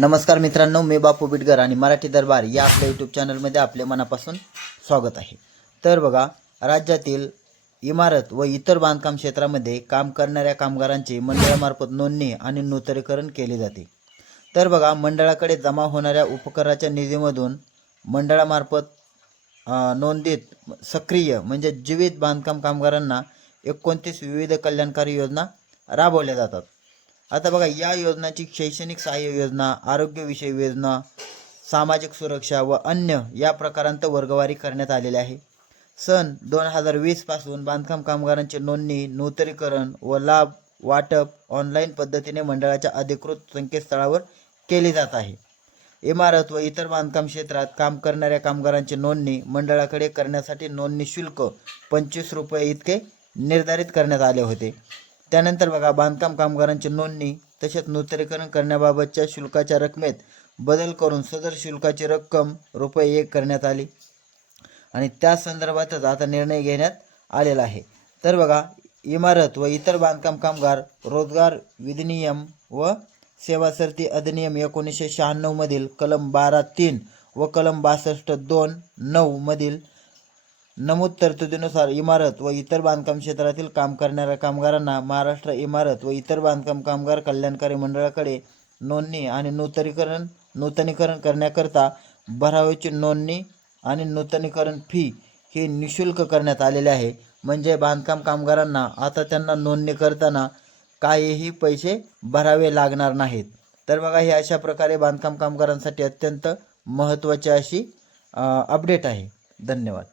नमस्कार मित्रांनो मी बापू बिडकर आणि मराठी दरबार या आपल्या यूट्यूब चॅनलमध्ये आपले मनापासून स्वागत आहे. तर बघा राज्यातील इमारत व इतर बांधकाम क्षेत्रामध्ये काम करणाऱ्या कामगारांची मंडळामार्फत नोंदणी आणि नूतनीकरण केले जाते. तर बघा मंडळाकडे जमा होणाऱ्या उपकराच्या निधीमधून मंडळामार्फत नोंदीत सक्रिय म्हणजे जीवित बांधकाम कामगारांना एकोणतीस विविध कल्याणकारी योजना राबवल्या जातात. आता बघा या योजनाची शैक्षणिक सहाय्य योजना आरोग्यविषयक योजना सामाजिक सुरक्षा व अन्य या प्रकारांत वर्गवारी करण्यात आलेली आहे. सन दोन हजार वीसपासून बांधकाम कामगारांची नोंदणी नूतनीकरण व लाभ वाटप ऑनलाईन पद्धतीने मंडळाच्या अधिकृत संकेतस्थळावर केली जात आहे. इमारत व इतर बांधकाम क्षेत्रात काम करणाऱ्या कामगारांची नोंदणी मंडळाकडे करण्यासाठी नोंदणी शुल्क पंचवीस रुपये इतके निर्धारित करण्यात आले होते. त्यानंतर बघा बांधकाम कामगारांची नोंदणी तसेच नूतनीकरण करण्याबाबतच्या शुल्काच्या रकमेत बदल करून सदर शुल्काची रक्कम रुपये एक करण्यात आली. आणि त्या संदर्भातच आता निर्णय घेण्यात आलेला आहे. तर बघा इमारत व इतर बांधकाम कामगार रोजगार विधिनियम व सेवा सरती अधिनियम एकोणीसशे शहाण्णवमधील कलम बारा तीन व कलम बासष्ट दोन नऊमधील नमूद तरतुदीनुसार इमारत व इतर बांधकाम क्षेत्रातील काम करणाऱ्या कामगारांना महाराष्ट्र इमारत व इतर बांधकाम कामगार कल्याणकारी मंडळाकडे नोंदणी आणि नूतनीकरण नूतनीकरण करण्याकरता भरावीची नोंदणी आणि नूतनीकरण फी ही निशुल्क करण्यात आलेले आहे. म्हणजे बांधकाम कामगारांना आता त्यांना नोंदणी करताना काहीही पैसे भरावे लागणार नाहीत. तर बघा ही अशा प्रकारे बांधकाम कामगारांसाठी अत्यंत महत्त्वाची अशी अपडेट आहे. धन्यवाद.